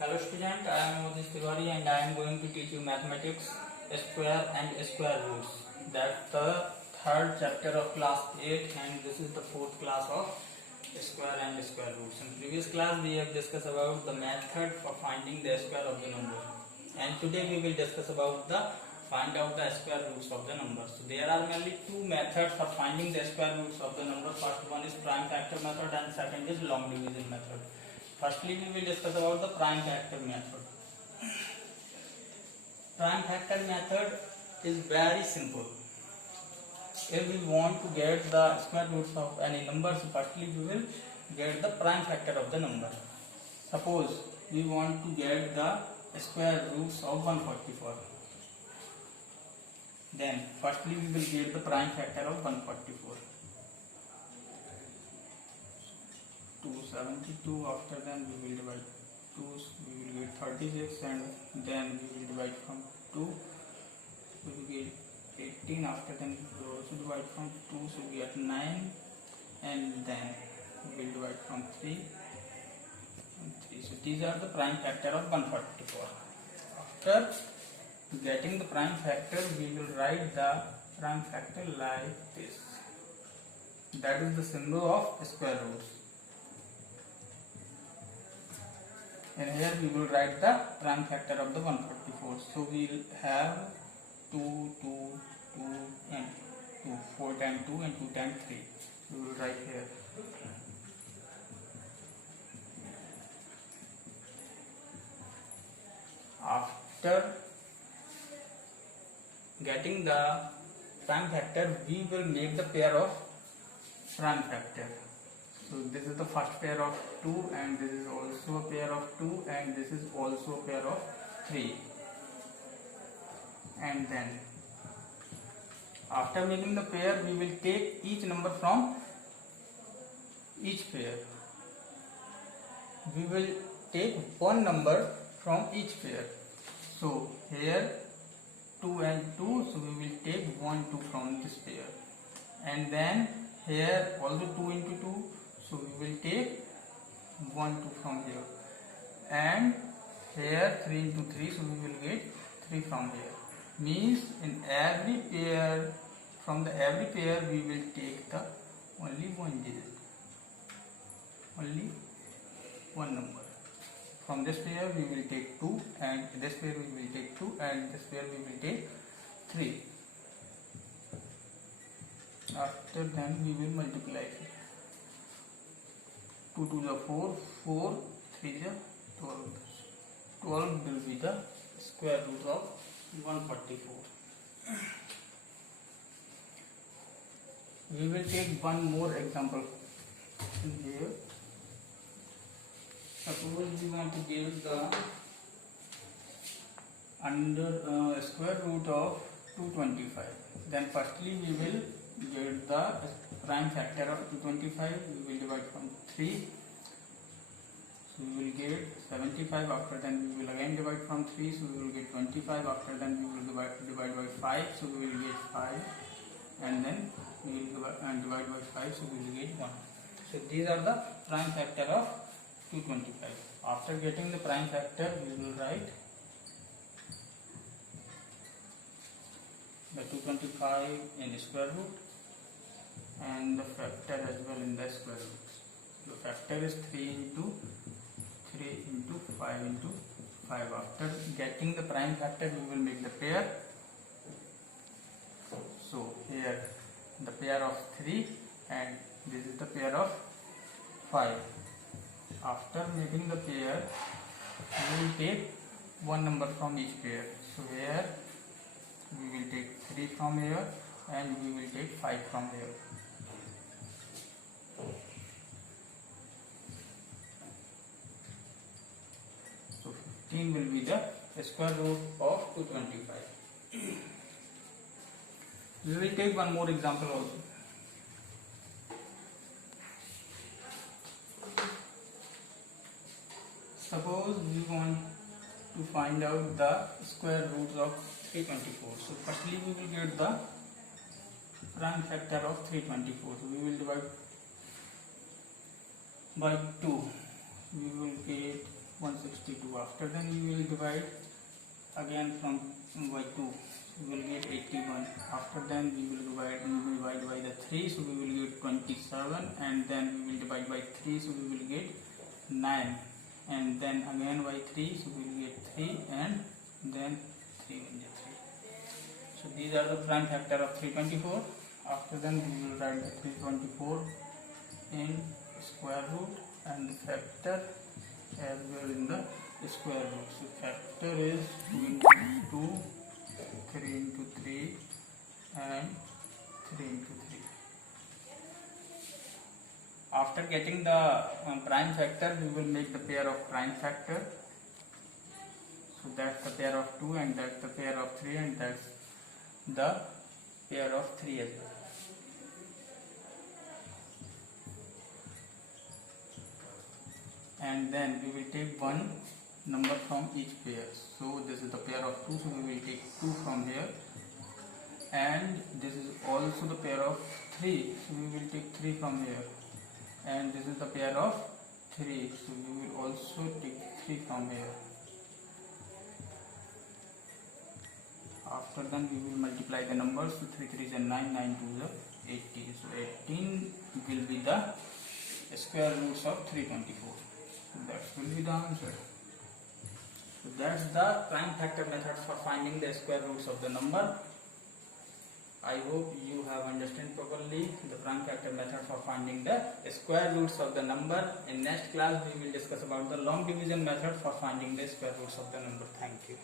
Hello student, I am Moses Tiwari and I am going to teach you mathematics, square and square roots. That's the third chapter of class 8 and this is the fourth class of square and square roots. In previous class we have discussed about the method for finding the square of the number. And today we will discuss about the find out the square roots of the number. So there are mainly two methods for finding the square roots of the number. First one is prime factor method and second is long division method. Firstly, we will discuss about the prime factor method. Prime factor method is very simple. If we want to get the square roots of any number, so firstly we will get the prime factor of the number. Suppose we want to get the square roots of 144. Then firstly we will get the prime factor of 144. 272. After then we will divide 2, so we will get 36, and then we will divide from 2, so we get 18. After then we will also divide from 2, so we get 9, and then we will divide from 3 and 3. So these are the prime factor of 144. After getting the prime factor, we will write the prime factor like this. That is the symbol of square roots. And here we will write the prime factor of the 144. So we will have 2, 2, 2 and 2, 4 times 2 and 2 times 3. We will write here. After getting the prime factor, we will make the pair of prime factor. So this is the first pair of 2, and this is also a pair of 2, and this is also a pair of 3. And then after making the pair, we will take each number from each pair. We will take one number from each pair. So here 2 and 2, so we will take 1, 2 from this pair. And then here also 2 into 2, so we will take 1, 2 from here. And here 3 into 3, so we will get 3 from here. Means in every pair, from the every pair we will take the only one digit, only one number. From this pair we will take 2, and this pair we will take 2, and this pair we will take 3. After then we will multiply. 2 to the 4, 4, 3 the 12. 12 will be the square root of 144. We will take one more example here. Suppose we want to give the square root of 225. Then firstly we will get the prime factor of 225. We will divide from 3. So we will get 75. After then we will again divide from 3. So we will get 25. After then we will divide by 5. So we will get 5. And then we will divide by 5. So we will get 1. So these are the prime factor of 225. After getting the prime factor, we will write the 225 in square root and the factor as well in the square root. The factor is 3 into 5 into 5. After getting the prime factor, we will make the pair. So here the pair of 3 and this is the pair of 5. After making the pair, we will take one number from each pair. So here we will take 3 from here and we will take 5 from here. So 15 will be the square root of 225. We will take one more example also. Suppose we want to find out the square roots of 324. So firstly we will get the prime factor of 324. So we will divide by 2. We will get 162. 2. After then we will divide again from by 2. We will get 81. After then we will divide by the 3, so we will get 27, and then we will divide by 3, so we will get 9, and then again by 3, so we will get 3, and then 3 will get 3. So these are the prime factor of 324. After then we will write the 324 in square root and the factor as well in the square root. So factor is 2 into 2, 3 into 3, and 3 into 3. After getting the prime factor, we will make the pair of prime factor. So that's the pair of 2, and that's the pair of 3, and that's the pair of 3 as well. And then we will take one number from each pair. So this is the pair of 2, so we will take 2 from here, and this is also the pair of 3, so we will take 3 from here, and this is the pair of 3, so we will also take 3 from here. After then we will multiply the numbers, so 3 3 is 9, 9 2 is 18, so 18 will be the square roots of 324. That will be the answer. So that's the prime factor method for finding the square roots of the number. I hope you have understood properly the prime factor method for finding the square roots of the number. In next class we will discuss about the long division method for finding the square roots of the number. Thank you.